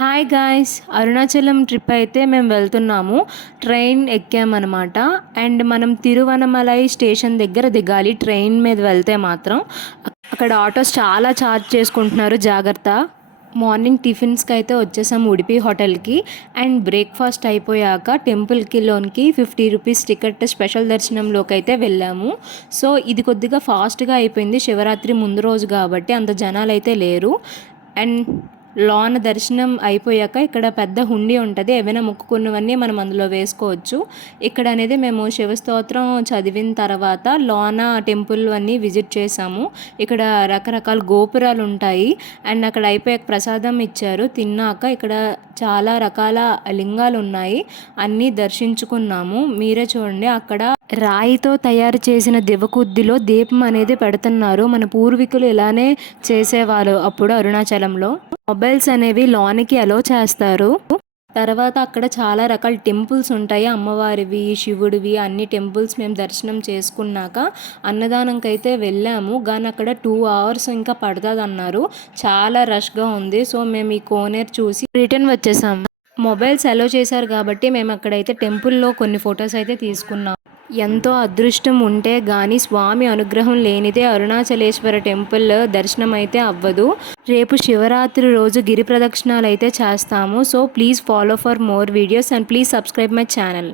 Hi guys, Arunachalam trip అయితే మేము వెళ్తున్నాము. ట్రైన్ ఎక్కామన్నమాట. అండ్ మనం తిరువనమలై స్టేషన్ దగ్గర దిగాలి. ట్రైన్ మీద వెళ్తే మాత్రం అక్కడ ఆటోస్ చాలా ఛార్జ్ చేసుకుంటున్నారు, జాగ్రత్త. మార్నింగ్ టిఫిన్స్కి అయితే వచ్చేసాము ఉడిపి హోటల్కి. అండ్ బ్రేక్ఫాస్ట్ అయిపోయాక టెంపుల్కి లోనికి 50 రూపీస్ టికెట్ స్పెషల్ దర్శనంలోకి అయితే వెళ్ళాము. సో ఇది కొద్దిగా ఫాస్ట్గా అయిపోయింది, శివరాత్రి ముందు రోజు కాబట్టి అంత జనాలు అయితే లేరు. అండ్ లోన దర్శనం అయిపోయాక ఇక్కడ పెద్ద హుండీ ఉంటుంది, ఏవైనా మొక్కుకున్నవన్నీ మనం అందులో వేసుకోవచ్చు. ఇక్కడ అనేది మేము శివస్తోత్రం చదివిన తర్వాత లోన టెంపుల్ అన్నీ విజిట్ చేసాము. ఇక్కడ రకరకాల గోపురాలు ఉంటాయి. అండ్ అక్కడ అయిపోయాక ప్రసాదం ఇచ్చారు. తిన్నాక ఇక్కడ చాలా రకాల లింగాలు ఉన్నాయి, అన్నీ దర్శించుకున్నాము. మీరే చూడండి, అక్కడ రాయితో తయారు చేసిన దివకుద్దిలో దీపం అనేది పెడుతున్నారు. మన పూర్వీకులు ఇలానే చేసేవాళ్ళు అప్పుడు అరుణాచలంలో. మొబైల్స్ అనేవి లోనికి అలో చేస్తారు. తర్వాత అక్కడ చాలా రకాల టెంపుల్స్ ఉంటాయి, అమ్మవారివి, శివుడివి, అన్ని టెంపుల్స్ మేము దర్శనం చేసుకున్నాక అన్నదానంకి అయితే వెళ్ళాము. కానీ అక్కడ 2 hours ఇంకా పడుతుంది అన్నారు. చాలా రష్గా ఉంది. సో మేము ఈ కోనేరు చూసి రిటర్న్ వచ్చేసాము. మొబైల్స్ అలో చేశారు కాబట్టి మేము అక్కడైతే టెంపుల్లో కొన్ని ఫొటోస్ అయితే తీసుకున్నాం. ఎంతో అదృష్టం ఉంటే గాని స్వామి అనుగ్రహం లేనిదే అరుణాచలేశ్వర టెంపుల్ దర్శనం అయితే అవ్వదు. రేపు శివరాత్రి రోజు గిరి ప్రదక్షిణాలు అయితే చేస్తాము. So please follow for more videos and please subscribe my channel.